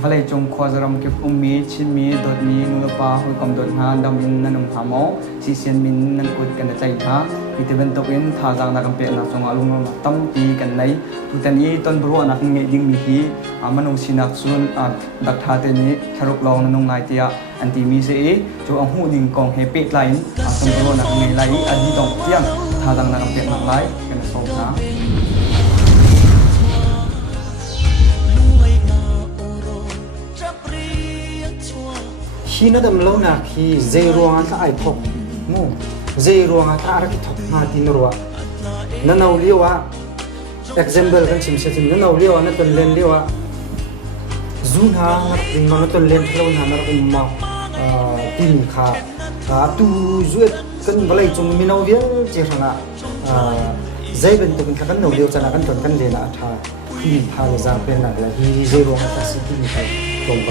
Valai jong khwazaram ke ummi chinmi dotni nulapa hu kam dot ha damin nanum hamo si sian min nan kut kan chai ha itiben tokin tha jang na kam pe na chong alum ma tam ti kan nai tu tan yi ton bro na nge ding mi hi amanu sinak sun dak tha te ni tharuk long nong ngai tia anti mi se e jo ang hu ning kong he pe line tom bro na nge lai adi tong tiang tha jang na kam pe na lai kan som na khi nó đâm lâu nè khi dây ruộng ta ai thọc mu dây ruộng ta ra cái thọc mà tin ruộng nó nấu liêu á example kan chim se nó nấu liêu nó tuần lên liêu á zun ha nó tuần lên lâu na nó mà tin khá tu duet kan balai chung mi nấu viếng chỉ rằng dây bên tụi mình kan nấu liêu cho nó kan tuần kan lên tha khi tha ra bên là hi dây ruộng ta sẽ tin phảiตรงไป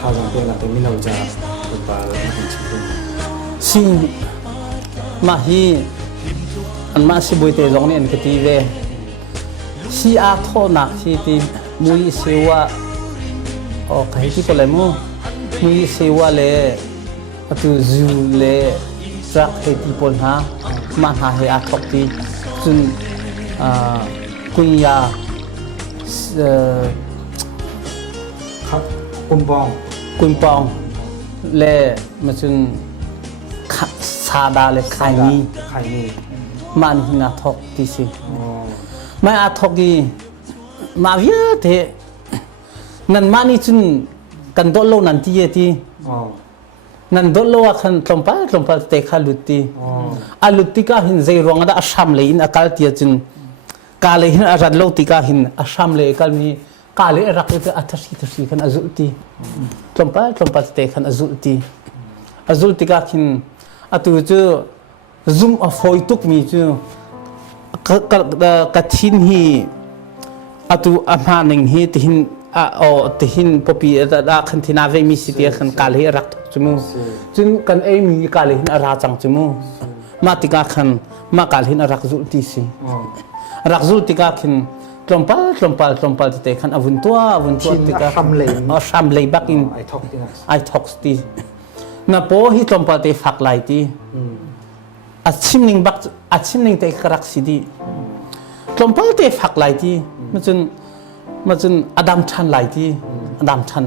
ทางเป็นอะไรไม่เราจะตรงไปแล้วมันชิบซิมาฮีอันมาสิบุยเตจงนี่อันกตีเวซีอาโทนักที่ที่มุยเสวะโอ้ใครที่คนเลยมุยเสวะเลยอัตุจูเลยรักให้ที่คนหามาหาให้อาทอกที่จนกุญยาครับกุมปองและมันจนซาดาเลยไข่นี้มันหินาทอกที่สิไม่อาทอกดีมาเยอะเถอะนั่นมานี่จนกันโดดโลนันที่ที่นั่นโดดโลว่าคันตรงไปเตะขาลุตีลุตีก็หินใจรวงได้อัชามเลยอินอากาศที่จนกาเลยหินอาจารย์โลตีก็หินอัชามเลยก็มีกาเลยรักเลยอัตสีคันอจุตีตรงไปเตะคันอจุตีก็หินอัตุจูซุมอฟอยตุกมีจูกะทินฮีอัตุอามาหนึ่งฮีติหินติหินปปีดาคันทินาเวมีสิเตียคันกาเลยรักจมูจึงกันเอมีกาเลยหินอาราจังจมูมาติกาคันมากาเลยหินรักจุตีสิรักจุติกาหินตรงไปเตะคันอวุนตัวติกาชัมเลยบักอินไอท็อกตีน่ะโปฮิตรงไปเตะฝักไหลตีอาชิมนิงเตะกรักสิดีตรงไปเตะฝักไหลตีมันจนอดัมชันไหลตีอดัมชัน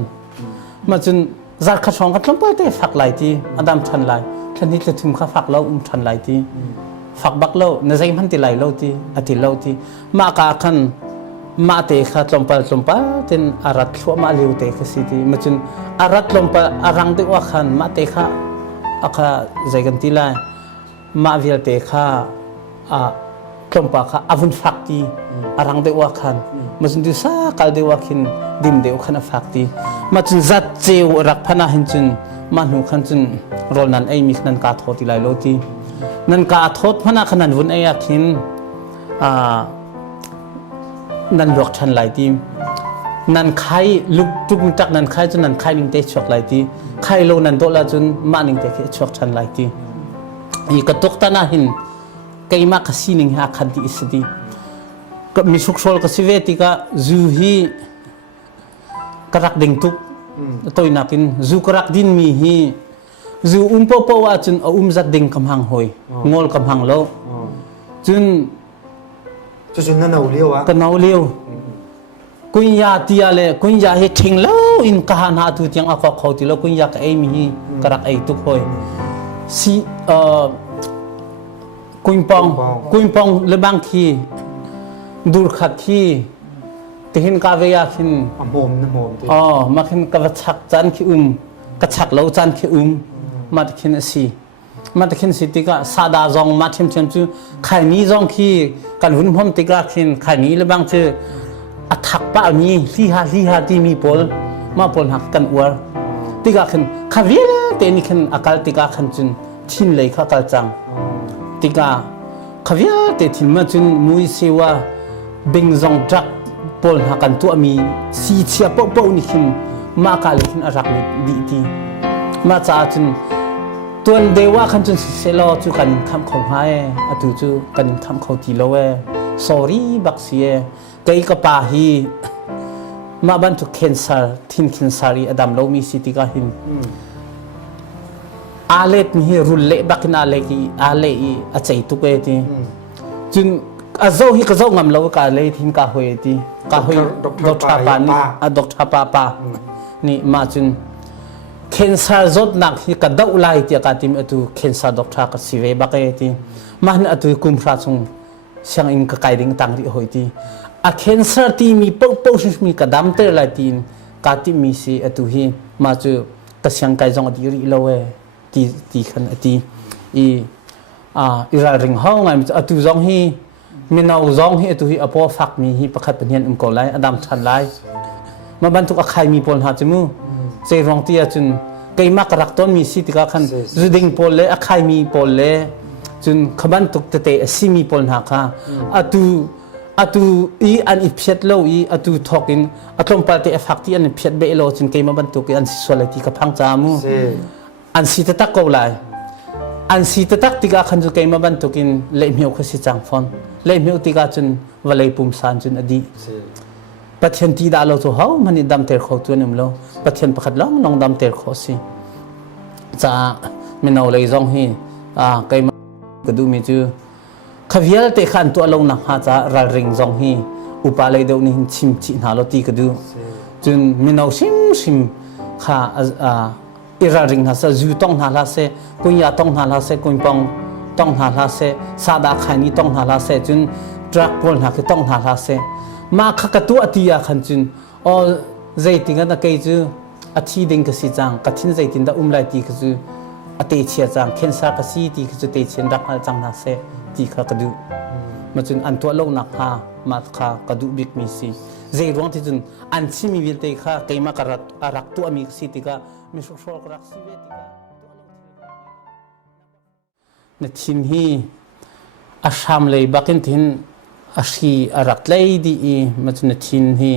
มันจนจัดขัดสองกันตรงไปเตะฝักไหลตีอดัมชันไหลทันทีจะถึงข้าฝักเราชันไหลตีฝักบักเราในใจมันติไหลเราตีอติเราตีมากาคันมาเตะขาตรงไปเต็นอารัดชัวมาเลี้ยวเตะก็สิทีมันจนอารัดลงไปอารังเตะว่าขันมาเตะขาอาคาใจกันทีไรมาเวียเตะขาตรงไปขาอาวุธฝักทีอารังเตะว่าขันมันจนดูซากัลเตะว่าขินดิมเตะขันฝักทีมันจนจัดเจียวรักพนักหินจนมันหูขันจนรอนั้นไอ้มีขันกาโทติไลโลทีนั่นกาโทษพนักขนาดวุ่นไอ้ยักขินนั่นดอกชันไหลทีนั่นใครลุกตุกจักนั่นใครจนนั่นใครนิ่งเตะช็อกไหลทีใครโลนั่นโตละจนมานิ่งเตะช็อกชันไหลทีอีกตกตาหน้าหินไกมากสีนิ่งหาคันที่อิสดีก็มีสุขสลก็สิเวติกะจูฮีกรักดิ่งตุกตัวนักินจูกรักดินมีฮีจูปอว่าจนจัดดิ่งกำหังหอยงอลกำหังโลจนนั่นเอาเลี้ยวอ่ะกันเอาเลี้ยวกุญยาตีอะไรกุญยาเฮทิ้งแล้วอินกาหนาตุที่ยังอากาศเขาตีแล้วกุญยาก็เอมีกระไรตุกหอยsi กุญปองเลบางทีดูขัดที่ที่เห็นกาเวียขินมาขินกระชักจันขี้กระชักเหลาจันขี้มาตะขินสิติกาซาดาจงมาเทียมจูไข่นี้จงขี้กันหุ่นพร้อมติกาขินไข่นี้เลบางทีอัฐักปะมีลี่ฮาที่มีปอลมาปอลหักกันอวติกาขินขวีเตนิขินอากาศติกาขินจุนทินเลยข้ากาจังติกาขวีเตทินมาจุนมุยเสวะเบงจงจักปอลหักกันตัวมีสีเชียปอนี่ขินมากาเลยขินอารักดีทีมาจ้าจุนตัวเดว่าขันจนเสลอจูกันทำเขาให้อตุจูกันทำเขาทีโลเว sorry บักเสียไกกะปาฮี มาบันทุก cancer ทิน cancer อดัมโลมีสิติกาหินอาเลตมีรุลเลบักนาเลกีอาเลอีอาใจตุกเอติจึงอาโซฮิกะโซงามโลกาเลทินกาฮวยติกาฮวยดอกทาปานี่ดอกทาปานี่มาจึง cancer จดนักฮิกะดาอุไลติกาติมอตุ cancer ดอกทากะสิเวบักเอติมันอตุกุมพระสงช่างอินกะไกดิงตังริโหยติa cancer ti mi po mi ka dam ter la tin ka ti mi si atu hi ma chu ka siang kai jong ati ri lo we ti khan ati ira ring hau ngai atu jong hi mi nau jong hi atu hi apo fak mi hi pakhat panian ko lai adam than lai ma ban tu ka khai mi pol ha chumu sei rong ti a chun kai mak rak ton mi si ti ka khan juding pol le a khai mi pol le chun khaban tuk te asimi pol na kha atu I an iphet lo I atu thokin atlom parte effecti an iphet be lo chin keima ban tuk an sexuality ka phang cha mu an si ta ko lai an si ta tak tiga khan ju keima ban tukin le miu khasi chang phon le miu tiga chun walai pum san chun adi pathian ti da lo to hau mani dam ter kho tu nim lo pathian pakhat long nong dam ter kho si cha minau lei jong hi keima kadu mi chu khavial te khan tu along na ha cha ra ring jong hi upa lei deu ni chim chi na lo ti kadu chun minau sim kha ira ring na sa zu tong na la se kunya tong na la se kun pong tong na la se sada khani tong na la se chun drug pol na ke tong na la se ma kha ka tu atia khan chun o zaiting na ke chu athi ding ka si chang ka thin zaitin da lai ti ka chu ate chia chang cancer ka si ti ka chu te chen rak na chang na se ti kha ka du ma chun an to lo na kha ma kha ka du bik mi si zai rong ti chun an chi mi vil te kha keima ka rak tu ami si ti ka mi so so rak si ve ti ka na chin hi asham lei bakin thin ashi arak lei di ma chun na chin hi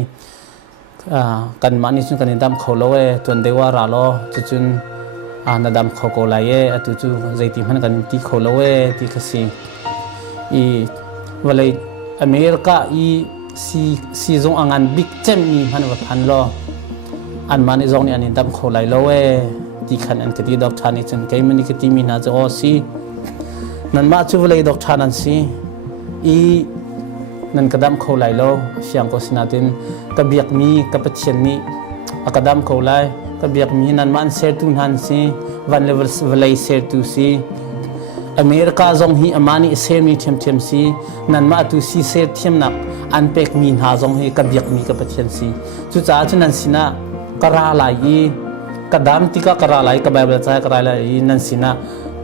kan mani chun kan dam kholo e ton dewa ra lo chun na dam kho ko lai e atu chu zaiti man kan ti kholo e ti khasi walai america si zong angan big chem ni han wa phan lo an mani zong ni an dam kho lai lo e ti khan an kati dok thani chun kai mani kati mi na jo si nan ma chu walai dok thanan si nan kadam kho lai lo siang ko sinatin kabiak mi kapathian mi akadam kho lai kabiak mi nan man share tu han si van level walai share tu si america zong hi amani share mi them si nan ma tu si share them nak an pek mi ha zong hi kabiak mi kapathian si chu cha chunan sina kara lai kadam tika kara lai ka bible cha kara lai nan sina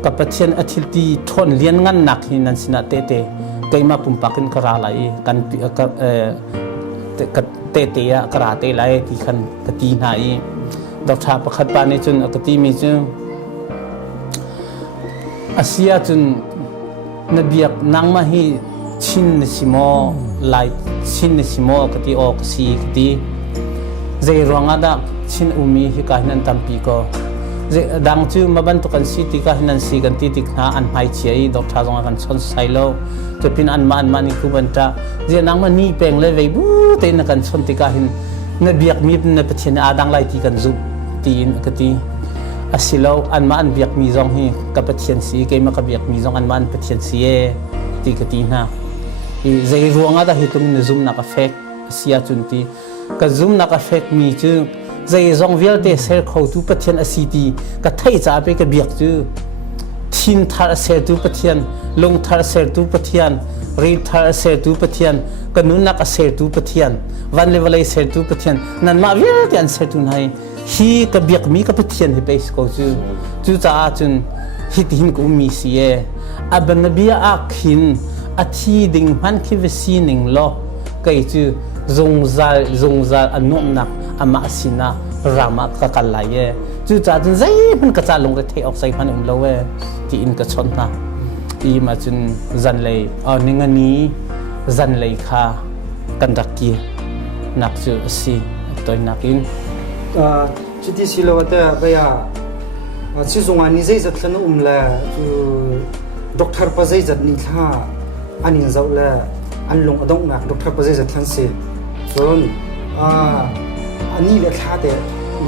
kapathian athilti thon lian ngan nak hi nan sina te keima pumpakin kara lai kan te ya kara te lai ti khan kati na dok tha pakhat pa ni chun akati mi chu asia chun nabiak nangma hi chin simo lai chin simo kati ok si kati zai ronga da chin umi hi ka hinan tampi ko dang chu maban to kan city ka hinan si kan ti tik na an mai chiai dok tha jong kan chon sailo to pin an man ku banta je nangma ni peng le ve bu te na kan chon ti ka hin nabiak mi na pathian adang lai ti kan zu tin kati asilo an ma an biak mi zong hi ka pathian si ke ma ka biak mi zong an man pathian si e ti kati na zai ruanga da hitung na zoom na ka fek sia chunti ka zoom na ka fek mi chu zai zong vial te ser kho tu pathian asiti ka thai cha pe ka biak chu thin thar ser tu pathian long thar ser tu pathian ri thar ser tu pathian kanun na ka ser tu pathian van levelai ser tu pathian nan ma vial te an ser tu nai hi ka biak mi ka pathian hi pe ko chu cha chun hit hin ku mi si e aban bia akhin athi ding man ki vesining lo kai chu zongzal anom nak ama sina rama ka kalai e chu cha chun zai man ka cha long re the ok sai man lo we ti in ka chon na ma chun zan lei ningani zan lei kha kan rakki nak chu si toy nakin chiti silawata baya chi zonga ni zai zat thlan la chu doctor pa zai zat ni tha anin zaula an long adong nak doctor pa zai zat thlan se son อันนี้เลยท่าเต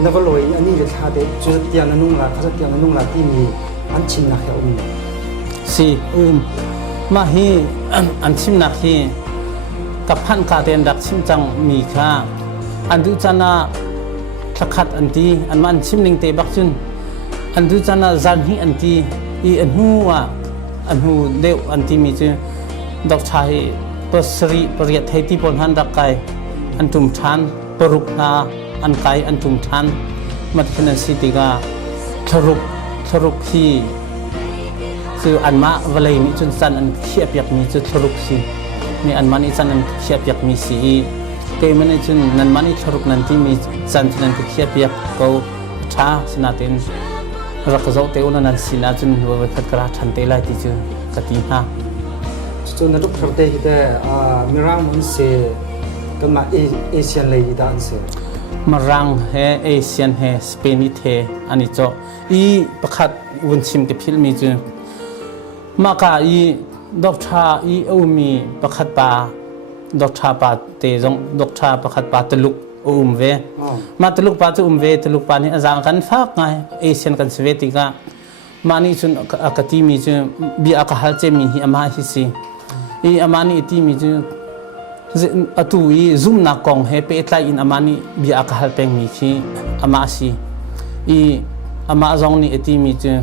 นก็ลอยอันนี้เลยท่าเตจุดเตียนนุ่งละข้าเตียนนุ่งละที่มีอันชิมนักเอมสิมาฮีอันชิมนักฮีกับพันกาเตนดักชิมจังมีค่ะอันดูจานาทะขัดอันตีอันมันชิมนิงเตบักจุนอันดูจานาจันฮีอันตีอีอันหูว่าอันหูเดวอันตีมีจุดอกชายปสรีปริยไทยที่ปนหันรักไกอันตุมชันปรุกนาอันไกอันตุมชันมัดขณะสิติกาทรุกที่คืออันมาเวลามีจุนสันอันเขียบอยากมีจุดทรุกสิมีอันมันอีสันอันเขียบอยากมีสีเกยมันจุนนันมันอีทรุกนันที่มีสันนันเขียบอยากเขาช้าสนาเต็นรักเจ้าเตอุนันสินาจุนวัวขัดกระทันเตลัยที่จุกติฮะจุนนักขับเตะที่มีร่างมันเสกันมาเอเชียนเลยด้านเสมารังเฮเอเชียนเฮสเปนิเฮอันนี้จ้ะอีประคัดวันชิมกับพิลมีจุมากาอีดอกชาอีอูมีประคัดปาดอกชาปาเตจงดอกชาประคัดปาตลุกเวมาตลุกปาจะเวตลุกปานี่อาจารย์กันฟักไงเอเชียนกันสเวติกามานี่จุนอากาติมีจุบีอากาฮัลเจมีฮิอามาฮิซีอีอามานี่ติมีจุอตุอีซุมนักกองเฮเปตไลอินอามานี่บีอากาฮัลเป็งมีคีอามาซีอีอามาจงนี่ติมีจุ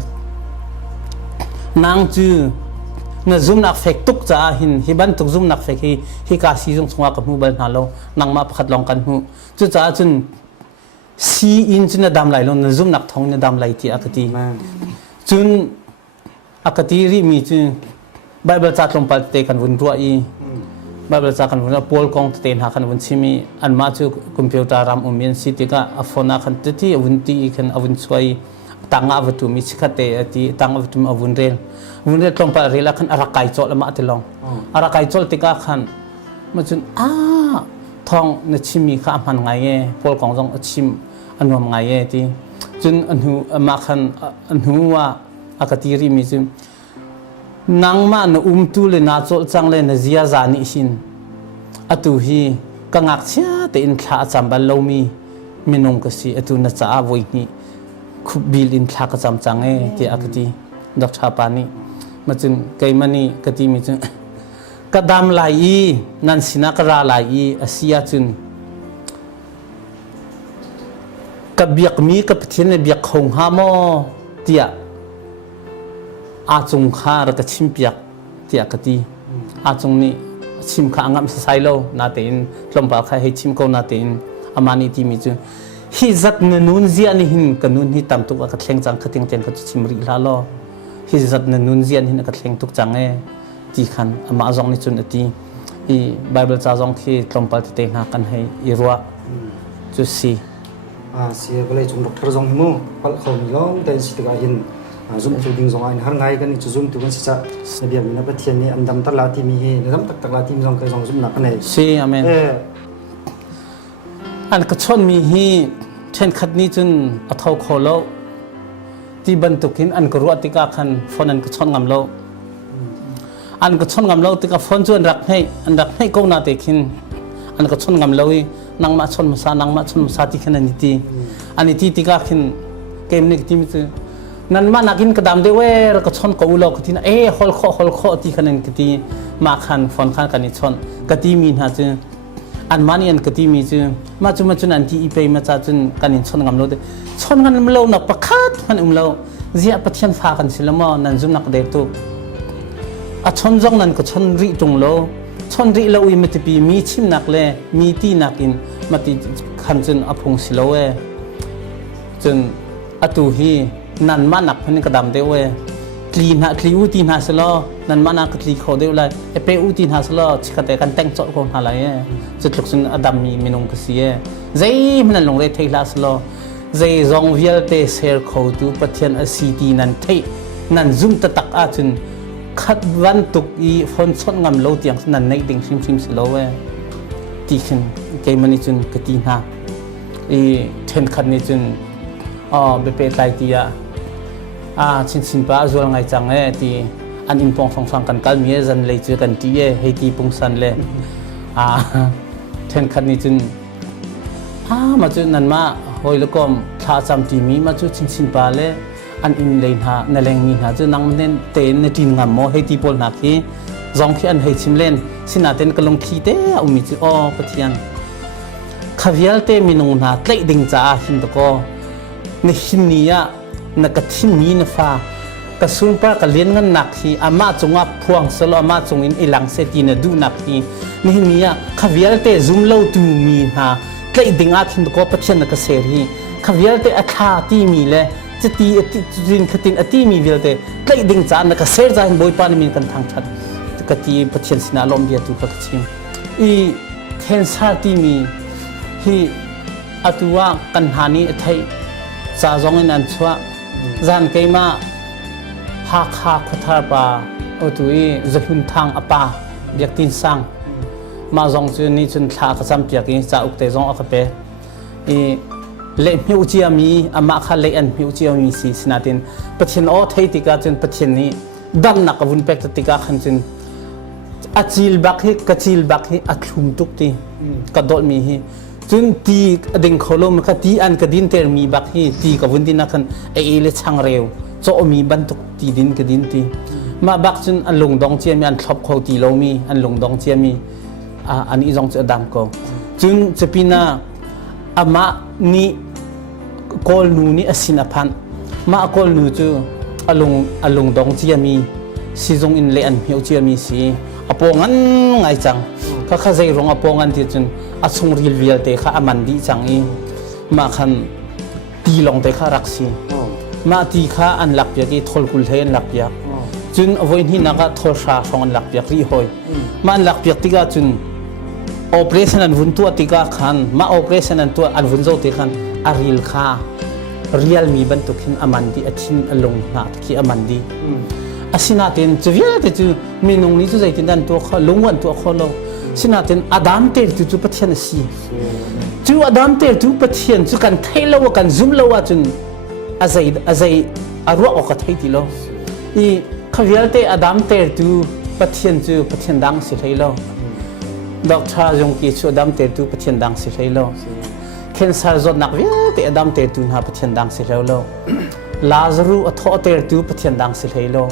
นางจืเงซุมนักเฟกตุกจ้าหินฮิบันตุกซุมนักเฟกฮิกาซีจงสงากับหูบันฮาโลนางมาพัดลองกันหูจุจ้าจุนซีอินจุนดำไหลลงเงซุมนักทองเงดำไหลที่อากาติจุนอากาติรีมีจุนไบเบิลจัดลงไปเตกันวุ่นรัวอีไบเบิลจัดกันวุ่นปอลกองเตนหากันวุ่นชิมีอันมาจุคอมพิวเตอร์รำอุเมียนสิติกาอัฟนาคันติวุ่นตีกันวุ่นช่วยต่างอาวุธมีสิกเตที่ต่างอาวุธมีอาวุธเรลตรงไปเรลขันอารักไก่โจละมาติลองอารักไก่โจติกาขันมาจุนทองนชิมีข้ามันไงพอลของจงชิมอันวมไงที่จุนอันหูมาขันอันหูว่าอากาศรีมีจุนนางมานตุเลนาโจจังเลนเจียจานิชินอตุฮีกังอักเชียเตอินข้าจำบัลโลมีมินงกสีอตุนัจจาโวยนีคุบบิลินทักจำจังที่อากติดอกชาปานีมาจุนไกมันนี่กติมีจุนกระดามไหลนันสินักราไหลอาเซียจุนกับเบียกมีกับเทียนเบียกหงฮามอเตียอาจงข้าระกชิมเปียกเตียกติอาจงนี่ชิมข้างามสายโลนาเตนลมปากให้ชิมก็นาเตนอามานี่ที่มีจุนฮิจัดนุนเจียนหินกันนุนฮิตามตุกอักเทงจังขัดยังเจนขัดชิมริลาโลฮิจัดนุนเจียนหินอักเทงตุกจังที่ขันอามาจงนี่จุนที่อีไบเบิลจาจงที่ลมปากที่เตนหากันให้อีรัวจุสีเสียก็เลยจุนดอกทรจงหิมูพัลเขามีล้อมแต่สิติกาหินซุ่มตัวดิ่งจงอันหางไงกันนี่ซุ่มตัวกันสิจะในเบียมีนับเทียนนี่อันดำตลาดที่มีในดำตักลาที่มีจงเคยจงซุ่มหนักกันเลยสิอาเมนอันก็ชนมีฮีเช่นขัดนี้จนอัฐโคโลที่บรรทุกินอันก็รู้ติกาขันฟอนอันก็ชนงามโลอันก็ชนงามโลติกาฟอนจนรักให้ก็นาเตกินอันก็ชนงามโลนางมาชนมุสานางมาชนมุสาที่ขันนิติอันนี้ที่ติกาขันเกมนี้ที่มีจนั้นมานักินกระดามเดเวรก็ชนกูโลกที่นะฮอลโคที่ขันนิติมาขันฟอนขันกันนิชนกติมีนะจึงอันมานี่อันกติมีจุมาจุนันที่อีเปย์มาจากจุนกันอินชนงามโลดชนกันโลนักประคัดมันโลเจียปะเทียนฟ้ากันสิละมอนันจุนักเดตุชนจงนันก็ชนริจงโลชนริโลอีมัตปีมีชิมนักเลมีตีนักอินมัติขันจุนอพงสิโลเวจุนอตุฮีนันมานักพันกระดามเดเวคลีนคลีอูตีนฮาสโลนันมานักคลีโคเดวไลเปอูตีนฮาสโลชิคาเตกันแต่งโจคนฮาไลจุดลุกซุนอดัมมีมินงกษีใจมันลงเรทเทลาสโลใจจงวิลเตเซอร์โคตูปะเทียนอซีตีนันเทนันซุมตะตักอาจุนขัดวันตุกอีฟอนชนงามโลเตียงนันในดิ่งชิมสโลเวที่ขึ้นเกมันนี่จุนกตีนาอีเทนขัดนี่จุนเบเปไตตียชินป้าจวนไงจังที่อันอินปองฟังกันกัลมีจันเลยจุกันที่ให้ที่ปุ่งสันเลยเทนขัดนี่จุน มาจุนั้นมาหอยละกอมทาจำตีมีมาจุชินปาเลอันอินเลนหาในแรงมีหาจุนังมันเน้นเตนในจีนงามโมให้ตีปนหนักที่จองที่อันให้ชิมเล่นสินาเต้นกลงทีเตอมิจุปะเทียนขวิลเตมินุนาเตดิงจ้าหินตะโกในหินนี้นักทิมีนฟ้ากระสุนปากเลี้ยงเงินหนักที่อามาจงอับพวงสโลอามาจงอินอิลังเซตีนดูหนักที่ในหินนี้ขวิลเตซุมเล่าตูมีนาเตดิงอาหินตะโกปะเทียนนักเสรีขวิลเตอัฐาตีมีเลจะตีจินขตินอตีมีวิลเตเตดิงจ้านักเสรีจะเห็นบอยปานมีกันทางชัดกติปะเทียนสินาลมเดียตุกะชิมอีเคนซาตีมีที่อตัวกันหานี้ไทยซาจงนันชัวจานเกมาหากหาคุทาปาอตุยจะหุ่นทางอปาเบียกตินสังมาจงจุนี้จุนทากษัมเปียกินจะอุกเตจงอคเปอีเล่มิวจียมีอามาขเล่นมิวจียมีสิสนาตินปะเทียนโอไทยติกาจุนปะเทียนนี้ดันนักวุนเป็กติกาขันจุนอาจิลบักฮิกจิลบักฮิอัตลุมตุกตีกระโดดมีฮิจุนตีดึงโคลมก็ตีอันกระดินเตอร์มีบักฮิตีกับวุนดินักขันเอเลช่างเร็วโจมีบันทุกตีดินกระดินตีมาบักจุนอันลงดองเจียมีอันทบเขาตีโลมีอันลงดองเจียมีอันนี้จงจะดำก็จุนจะปีน่าอามานี่โกลนูนี่อสินอพันมาโกลนูจูอันลงดองเจียมีsi zong in le an hiu chia mi si apongan ngai chang kha kha zai rong apongan ti chun achung ril vial te kha aman di chang i ma khan ti long te kha raksi ma ti kha an lak pya ki thol kul the an lak pya chun avoin hi na ka thol sha song an lak pya ri hoi ma an lak pya ti ga chun operation an vun tu ti ga khan ma operation an tu an vun zo te khan aril kha real mi ban tu khin aman di achin along na ki aman di asinatin chuvia te chu minung ni chu zai tin dan to kha lungwan to kholo sinatin adam te chu pathian si chu adam te chu pathian chu kan thailo kan zum lo wa chun azai arwa o ka thai ti lo I khavial te adam te chu pathian dang si thailo doctor jong ki chu adam te chu pathian dang si thailo cancer zot nak via te adam te tu na pathian dang si thailo lazaru atho te tu pathian dang si thailo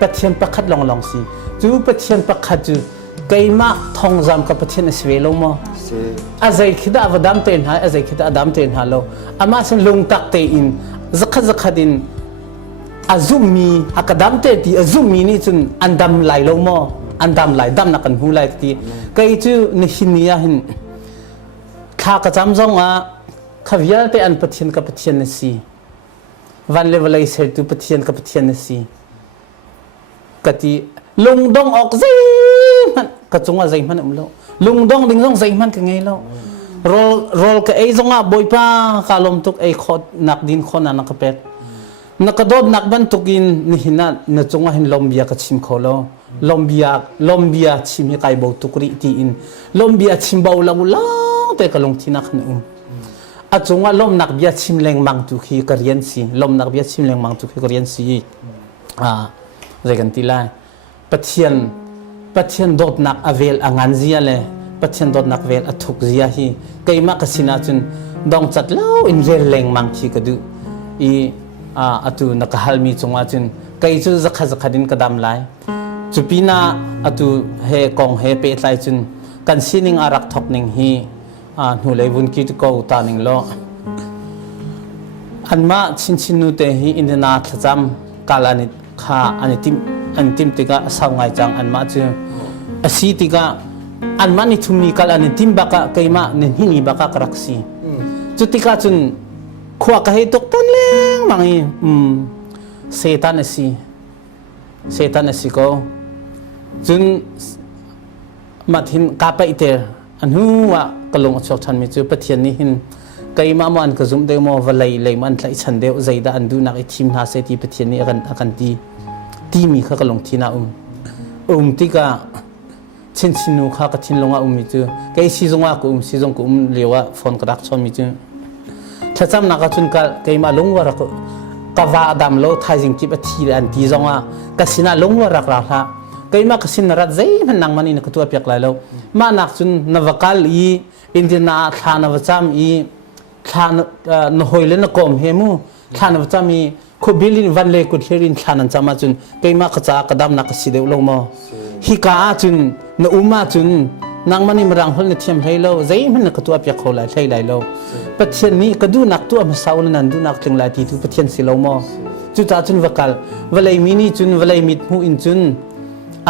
ปะเทียนประคัดลองสิจูปะเทียนประคัดจูไกมาทองจำกับปะเทียนสเวลมออาศัยคิดว่าดามเตนหาอาศัยคิดว่าดามเตนหาโลอามาฉันลงตักเตอินzakatดินอาซุมีอากาดามเตตีอาซุมีนี่จนอันดำไหลลงมออันดำไหลดำนักกันหูไหลตีไกจูนิหินียหินข้ากระจำจงขวิยาเตอันปะเทียนกับปะเทียนสีวันเลเวลไลเซอร์ตูปะเทียนกับปะเทียนสีกติลงดองออกใจมันกระจงว่าใจมันอุ้มแล้วลงดองดึงดองใจมันก็ไงแล้วรอก็ไอ้จงอ่ะบอยป้ากาลมตุกไอ้ขดหนักดินคนนักเป็ดนักกระโดดนักบันตุกินนี่หินะนจงว่าเห็นลมเบียกับชิมเขาแล้วลมเบียชิมให้ไก่บ่ตุกริตีอินลมเบียชิมเบาละมุล่าแต่ก็ลงที่นักขันอาจงว่าลมนักเบียชิมแรงมังตุกีกระเรียนสีลมนักเบียชิมแรงมังตุกีกระเรียนสีใจกันทีไรปะเทียนโดดนักอเวลอ่างานเสียเลยปะเทียนโดดนักเวลอทุกเสียฮีไกมากสินาจนดองจัดเล่าอินเวลแรงมังคีกระดูอตุนักฮัลมีจงว่าจนไกจูจะขัดดินกระดำไหลจุปีนาอตุเฮกองเฮเปตไหลจนกันซีนิงอารักทอกนิงฮีหนูเลยวุนกีตโกตานิงโลอันมาชินนูเตฮีอินเดนาขจำกาลานิข้าอันติมติกาสาวไงจังอันมาจืออาศีติกาอันมานิทุมีกัลอันติมบักะไกมาเนหินีบักะกรักซีจุติกาจุนขวากะให้ตกตันเลงมังอีเซตันสิก็จุนมาทินกาไปเตออันหัวกะลงอชอกทันมีจือปะเทียนนี่หินไกมามันกระซุมเดโมวลัยเลยมันไหลฉันเดียวใจดาอันดูนักทีมนาเซตีปะเทียนนี่กันตีมีข้ากระลงทีน่าติกาชินนูข้ากระทินลงว่ามีจือไกซีจงว่าซีจงเรียกว่าฟอนกระดักชนมีจือถ้าจำนักจุนไกมาลงว่ารักกว่าดำโลไทยจิงกิบทีอันตีจงว่ากสินาลงว่ารักละก kay makasin narat zai man nang mani na katua piak lai lo ma nak chun nawakal I indina thana wacham I thana no hoile na kom hemu thana wacham I khobilin vanle kut herin thanan chama chun kay ma kacha kadam nak sideu lo mo hi ka chun na uma chun nang mani marang hol na thiam hlai lo zai man na katua piak kholai thlai lai lo pathian ni kadu nak tu am saul nan du nak tling lai ti tu pathian silo mo chu ta chun wakal walai mini chun walai mit hu in chun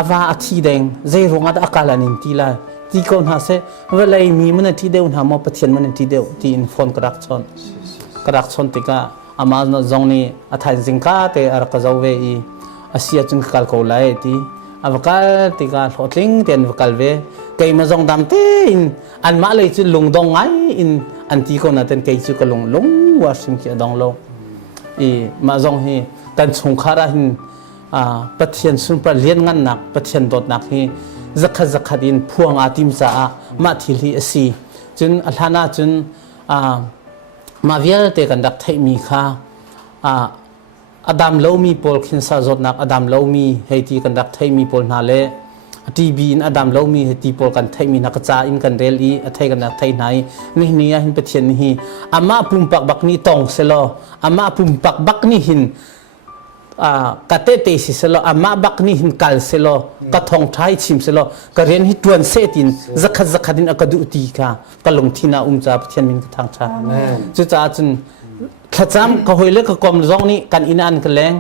awa athi deng zai ronga da akala nin ti la ti kon ha se walai mi man ti deu na mo pathian man ti deu ti in phone karak chon tika ama na zong ni athai jingka te ar ka zaw ve I asia chung kal ko lai ti avakal tika thotling ten vakal ve kai ma zong dam te in an ma lai chu lung dong ngai in an ti ko na ten kai chu ka lung wa sim ki dong lo I ma zong hi tan chung khara hin pathian sun pra lien ngan nak pathian dot nak hi zakha din phuang atim cha ma thil hi asi chun alhana chun ma vial te kan dak thai mi kha adam lo mi pol khin sa zot nak adam lo mi heiti kan dak thai mi pol na le tv in adam lo mi heti pol kan thai mi nak cha in kan rel I athai kan thai nai ni niya hin pathian hi ama pumpak bak ni tong selo ama pumpak bak ni hin katete si selo ama bak ni hin kal selo ka thong thai chim selo ka ren hi tuan setin zakhatin akadu ti ka kalong thina cha pathian min ka thang cha chu cha chun khacham ka hoile ka kom zong ni kan inan ka leng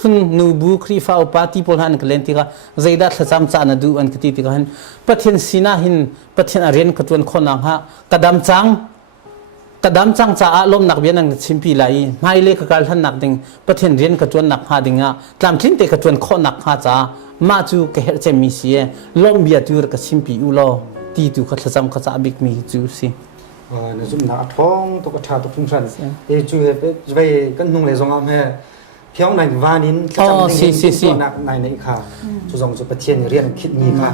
phun nu bu khri fa upati pol han ka len ti ka zaida khacham cha na du an kati ti ka han pathian sina hin pathian aren ka tuan khona ha kadam chang cha alom nak bian ang chimpi lai mai le ka kal han nak ding pathian ren ka tuan nak ha dinga tlam thin te ka tuan kho nak ha cha ma chu ka her che mi si lom bia tur ka chimpi u lo ti tu ka khacham ka cha bik mi chu si na zum na thong to ka tha to phung san e chu he pe ve kan nung le zong am he phiang nai wanin si nak nai nei kha chu zong chu pathian rian khit ni kha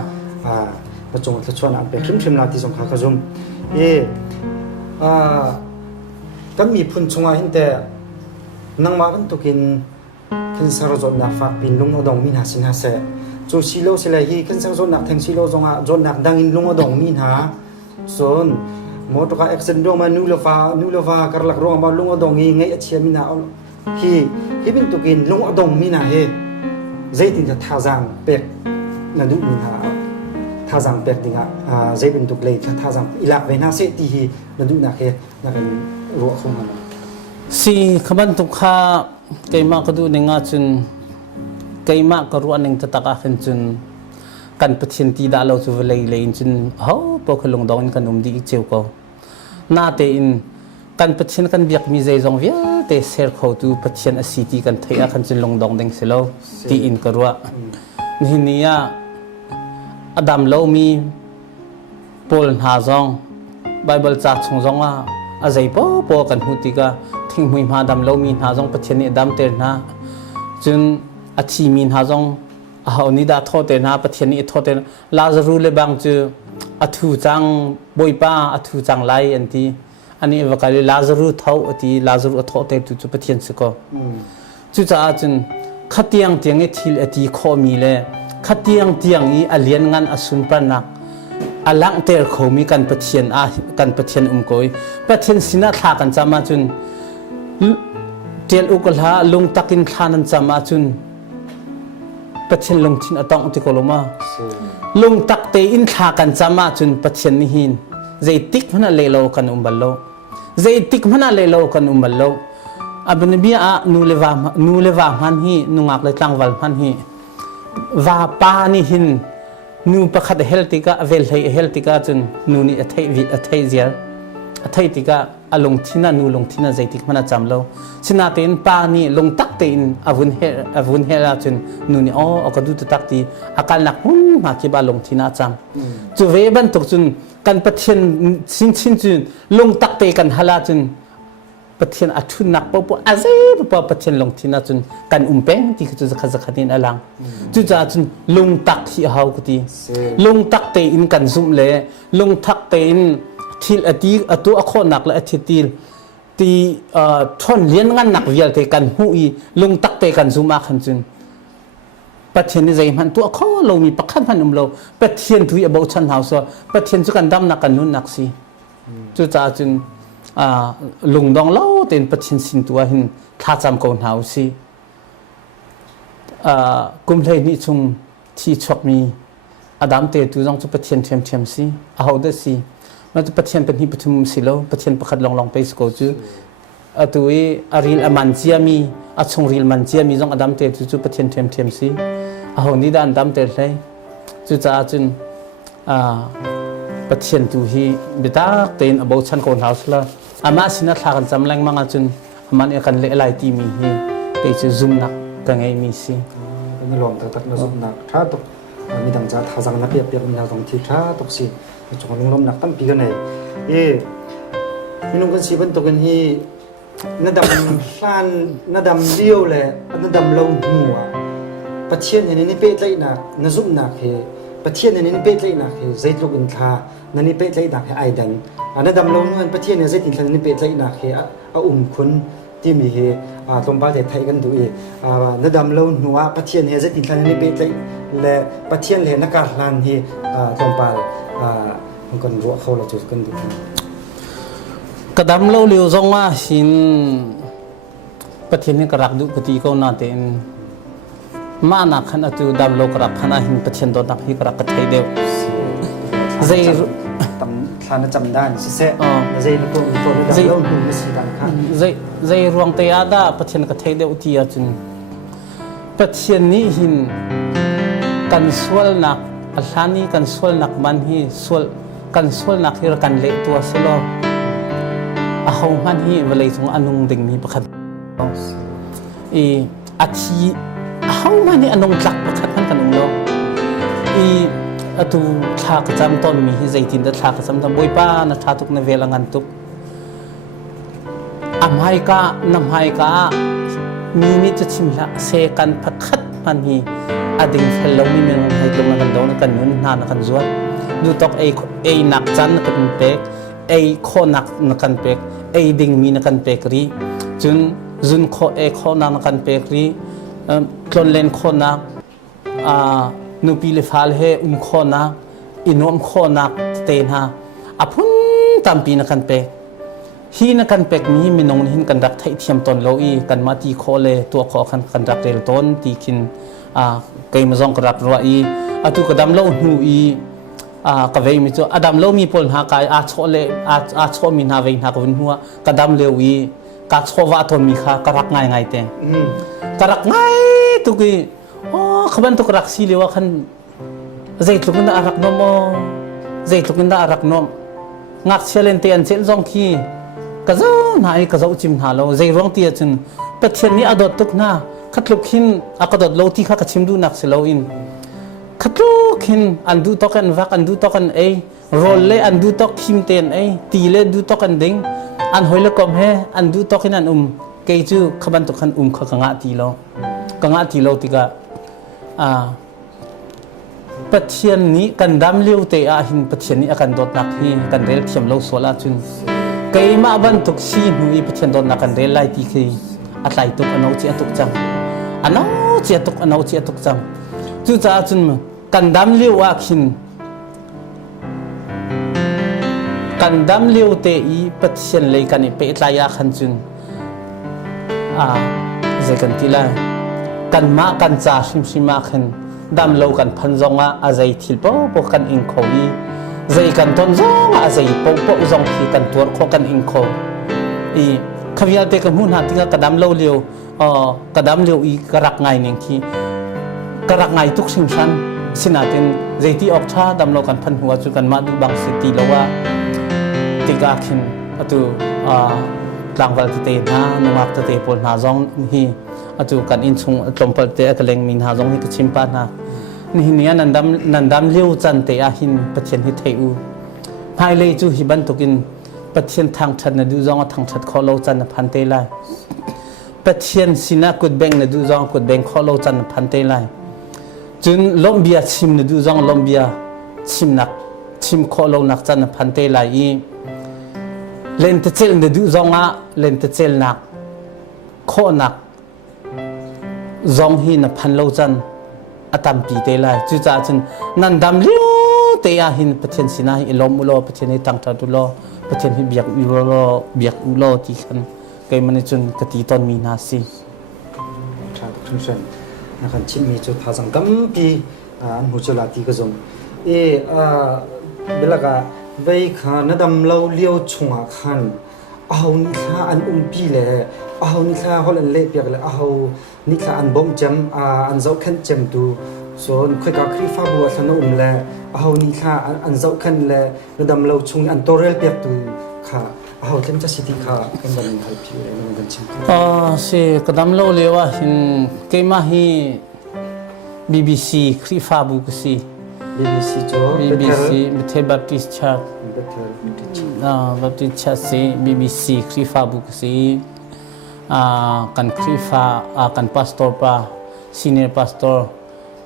pa chung ta chuan am pe khim la ti zong kha ka zum e kan mi phun chunga hin te nang ma kan to kin sar zot na fa pin lung odong min ha sin ha se chu silo se lai hi kan sar zot na theng silo zonga zot nak dang in lung odong min ha son motor ka accident do ma nu lova karlak ro ma lung odong ngai achia min ha hi bin to kin lung odong min ha he zaitin ta thazang pek na du min ha thazang pek dinga zai bin to play thazang ilak ve na se ti hi na du na he na kan ro khum ha si khaban tu kha kaima ka du ninga chun kaima ka ru aning ta taka khin chun kan pathian ti da lo chu velei lein chun ho po khalung dong kan di cheu ko na te in kan pathian kan biak mi zai zong via te ser kho tu pathian a city kan theia khan chun long dong deng selo ti in ka ruwa ni niya adam lo mi pol ha zong bible cha chung zong a zai po kan hu ti ka thing hui ma dam lo mi ha zong pathian ni dam ter na chun a thi min ha zong a haw ni da tho te na pathian ni tho te lazaru le bang chu a thu chang boipa a thu chang lai an ti ani vakali lazaru thau ati lazaru tho te tu pathian se ko chu cha chun khatiang tiang e thil ati kho mi le khatiang tiang I alian ngan asun pana alang ter khomi kan pathian koi pathian sina tha kan chama chun tel ukala lung takin khanan chama chun pathian lung thin atong ti koloma lung tak te in tha kan chama chun pathian ni hin zai tik mana lelo kan umballo zai tik mana lelo kan umballo abne bia nu leva man hi nungak le tlangwal man hi wa pa ni hin nu pakhat heltika avel heltika chun nu ni athai ziar athai tika along thina nu long thina zaitik mana chamlo sinaten pa ni long tak te in avun hela chun nu ni akadu tak ti akal nak ma ki ba long thina cham chu ve ban tok chun kan pathian sin chun long tak te kan hala chun pathian athun nak po azai po pathian long thina chun kan umpeng ti chu zakhatin alang chu cha chun long tak hi hau kuti long tak te in kan zum le long thak te in thil ati atu akho nak la athitil ti thon lian ngan nak vial te kan hu I lung tak te kan zuma khan chun ปัจเจียนนี่ใจมันตัวข้อเรามีประคันพันเราปัจเจียนทุยabout ชั้นเฮาส์ปัจเจียนจุกันดำนักกันนุ่นนักสิจุจ้าจุนลุงดองเล่าเต็นปัจเจียนสินตัวหินท่าจำคนเฮาสิกุมเลยนี่ชงที่ชกมีอดัมเตตุต้องจุปัจเจียนเทียมสิเอาได้สิมันจะปัจเจียนเป็นที่ประชุมสิโลปัจเจียนประคัดลองไปสโกจูตัวอาริลมันเจียมีชงริลมันเจียมีต้องอดัมเตตุจุปัจเจียนเทียมสิเอานี่ด้านดำเตะเลยจุจ้าจุนปัจเจียนตัวฮีเบต้าเต็นabout ชั้นคนเฮาส์ละอามาสินะทากันจำแรงมังจุนอามันเอกันเละลายตีมีฮีไปจะซุ่มนักกันไงมีสินี่รวมตักนะซุ่มนักถ้าตกมีดังจ้าทาจังนักเปียกมีนาตรงที่ถ้าตกสิจงลงลมนักตั้งปีกันไหนมีนุ่งกันสีบนตกกันฮีนาดำล้านนาดำเลี้ยวแหละนาดำลงหัวปัจเจียนนี่เป็ดไหลหนักนซุ่มหนักเฮปัจเจียนนี่เป็ดไหลหนักเฮใจลูกอินทานั่นนี่เป็ดไหลหนักเฮไอดันอันนั้นดำลงนั่นปัจเจียนนี่ใจติดนี่เป็ดไหลหนักเฮคุณที่มีเฮตรงบ้านไทยกันดูนั่นดำลงหัวปัจเจียนเฮใจติดนี่เป็ดไหลและปัจเจียนเฮนักการลานเฮตรงบ้านมันกันรัวเขาเราจุดกันดูกระดำเล่าเลี้ยวซองว่าหินปัจเจียนนี่กระรักดูปฏิกรนาเตนมานักขันอตุดำโลกรักขันหินปัจเจียนโดนนักฮิกรักกระไทยเดียวใจตำทานจำได้สิเซ่ใจนักตัวดำโลกมีสีดังค่ะใจรวงเตียดาปัจเจียนกระไทยเดียวที่อาจุนปัจเจียนนี้หินกันสวลนักอัลลานี่กันสวลนักมันฮีสวลกันสวลนักที่รักันเละตัวสโลอาหงมันฮีเวลาส่งอนุงดิ่งมีประคันอาชีเขามานี่อนงจักประคัดพันกันองโลตัวทากจำต้นมีใจตินแต่ทากจำทำบอยป้านะทาตุกในเวลางันตุกอำไฮกะนำไฮกะมีมิตรชิมละเสกันประคัดมันฮีอดิ่งเฟลลมีเมืองให้ลงมากันโดนกันนุ่นนานกันจวดดูตอกไอนักจันกันเป็กไอโคนักนักันเป็กไอดิ่งมีนักันเป็กรีจุนโคโคนักนักันเป็กรีคลนเลนโคนักนูปีเลฟาลเฮโคนักอินวมโคนักเตนฮาอพุนตัมปีนักันเป็กฮีนักันเป็กมีมินงหินกันรักไทยเทียมตนโลอีกันมาตีโคเลตัวขอกันรักเรลต้นตีคินเกยมาซองกรักรัวอีตุกระดำโลหูอีกะเวมิจูอดัมโลมีพลหากายโชเลโชมินาเวนักวินหัวกระดำเลวีกาโชวาทนมีค่ากรักง่ายเตงกรักง่ายตุกีขบันตุกรักซีเลวขันใจตุกินดารักนมใจตุกินดารักนมงักเชลเลนเตียนเชลซองคีกะเจ้านายกะเจ้าจิมหาโลใจร้องเตียจนปัจเจนี้อดตุกนาขัดลุกหินกระโดดโลที่ข้ากระชิมดูนักเสลอินขัดลุกหินอันดูตอกันวักอันดูตอกันโรลเล่อันดูตอกคิมเตนตีเล่ดูตอกันดิ้งอันหอยเล็กกอมเฮอันดูตอกันอันเกจูขบันตอกันขกังอาตีโลกังอาตีโลติกาปัจเจนี้กันดำเลี้ยวเตะหินปัจเจนี้กันโดดนักฮีกันเรลเขียมโลสวลาจุนเกยมาบันตุกซีนุยปัจเจโดดนักกันเรลไลตีคีอัตไลตุกอันเอาเจียตุกจังอันเอาเจียตุกจังจู่จ้าจุนกันดำเลี้ยวว่าขินกันดำเลี้ยวเตอีปัจเจียนเลยกันไปอิตลายาขันจุนใจกันทีละกันมากันจ่าชิมมาขันดำเลี้ยวกันพันจงอาใจทิลปอกันอิงโคอีใจกันต้นจงอาใจปอจงที่กันตัวโคกันอิงโคขวิอาเตกันหุ่นหาที่กระดำเลี้ยวกระดำเลี้ยวอีกระรักไงเนี่ยที่กระรักไงทุกสิ่งชั้นสินาเต็นใจที่ออกชาดำเลี้ยวกันพันหัวจุกันมาดูบางสิทธิแล้วว่าติกาขินตัวหลังวันที่เตะนะนวัตเตะปนหาจงฮีตัวกันอินชงตรงปเตะกันเลงมินหาจงฮีก็ชิมปานะนี่เนี่ยนันดำเลี้ยวจันเตะหินปัจเจนฮิเทอูภายเลยจูฮิบันตุกินปัจเจียนทางชัดนะดูจองทางชัดข้อโลจันพันเตลัยปัจเจียนสินะกุดแบงนะดูจองกุดแบงข้อโลจันพันเตลัยจุนลมเบียชิมนะดูจองลมเบียชิมนักชิมข้อโลนักจันพันเตลัยเลนเตเจลนะดูจองเลนเตเจลนักข้อนักจองฮีนะพันโลจัน atam pi te lai chu cha chen nan dam liu te ya hin pathian sina hi lom ulo pathian hi tang tha tu lo pathian hi biak u lo biak u lo ti khan kai mani chun kati ton mi na si cha khun chen na khan chim mi chu tha jang kam pi an hu chola ti ka jong belaga vei kha na dam lo liu chunga khan au ni kha an pi le au ni kha hol an le piak le au ni kha an bom jam an zau khan jam tu so khoi ka khri fa bu sa no le au ni kha an zau khan le na dam lo chung an torel piak tu kha au tlem cha city kha kan ban hal pi le no gan chim se kadam lo lewa hin keima hi BBC khri fa bu si BBC jo BBC Bethel Baptist Church Baptist Church si BBC khri fa bu si kan khri fa kan pastor pa senior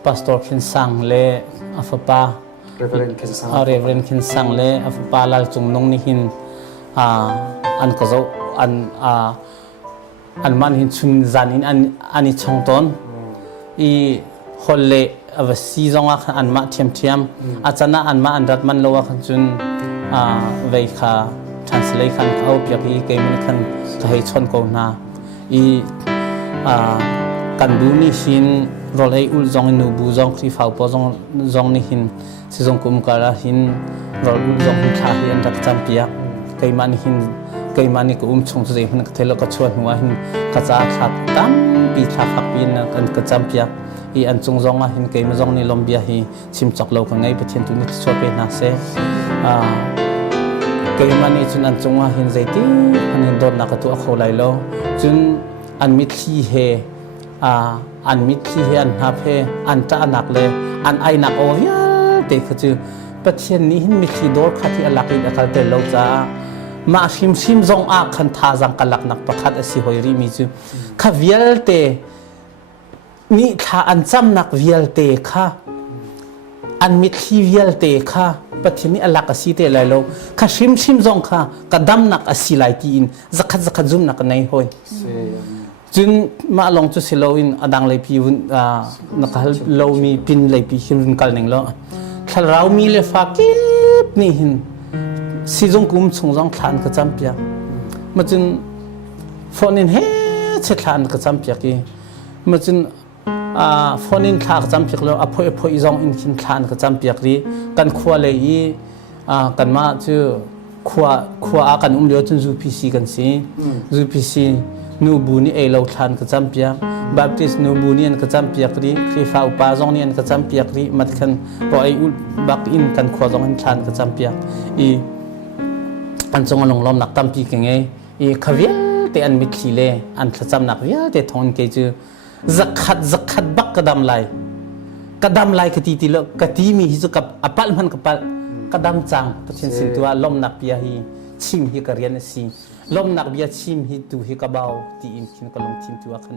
pastor khin sang le afapa Reverend khin sang le afapa lal chung nong ni hin an ko zo an man hin chun zan in ani chongton I holle avasi zonga an ma thiam achana an ma andat man lowa khan chun vei kha translation au pya ki ke min khan thai chon ko na kan du ni hin rolei ul zong nu bu zong khri phau po zong ni hin si zong kum kara hin rol ul zong hin kha hian dak champia ke man hin ke mani ko chung chu hun ka thelo ka chuan huwa hin ka cha khat tam pi tha phak pin kan ka champia an chung zonga hin ke ma zong ni lombia hi chim chok lo ka ngai pathian tu ni so pe na se ke mani chun an chunga hin zaiti an dot na ka tu a kholai lo chun an mit thi he an mit thi he an ha phe an ta anak le an ai nak o ya te khu pathian ni hin mit thi dor khathi alaki akal te lo cha ma sim zong a khan tha jang kalak nak pakhat asi hoiri mi chu khavial te ni tha an cham nak vial te kha an mit thi vial te kha pathini alak asi te lai lo kha sim zong kha kadam nak asi lai ti in zakhat zum nak nei hoi chun ma long chu siloin adang lai pi nakal lo mi pin lai pi hin kal ning lo thalrau mi le fa kip ni hin si zong kum chung zong thlan ka champia ma chun phone in he che thlan ka champia ki ma chun phone in thla ka champia lo aphoi zong in khin thlan ka champia ri kan khwa le I kan ma chu khwa kan le chun UPC kan si UPC nu bu ni e lo thlan ka champia Baptist nu bu ni an ka champia ri khri fa upa zong ni an ka champia ri mat khan ro ai ul bak in kan khwa zong in thlan ka champia an chong long lom nak tampi ke nge khavial te an mit khile an thacham nak via te thon ke chu zakhat bak kadam lai khati ti lo kati mi hi chu kap apal man kapal kadam chang pathin sin tua lom nak pia hi chim hi karian si lom nak bia chim hi tu hi kabau ti in khin kalong tim tua khan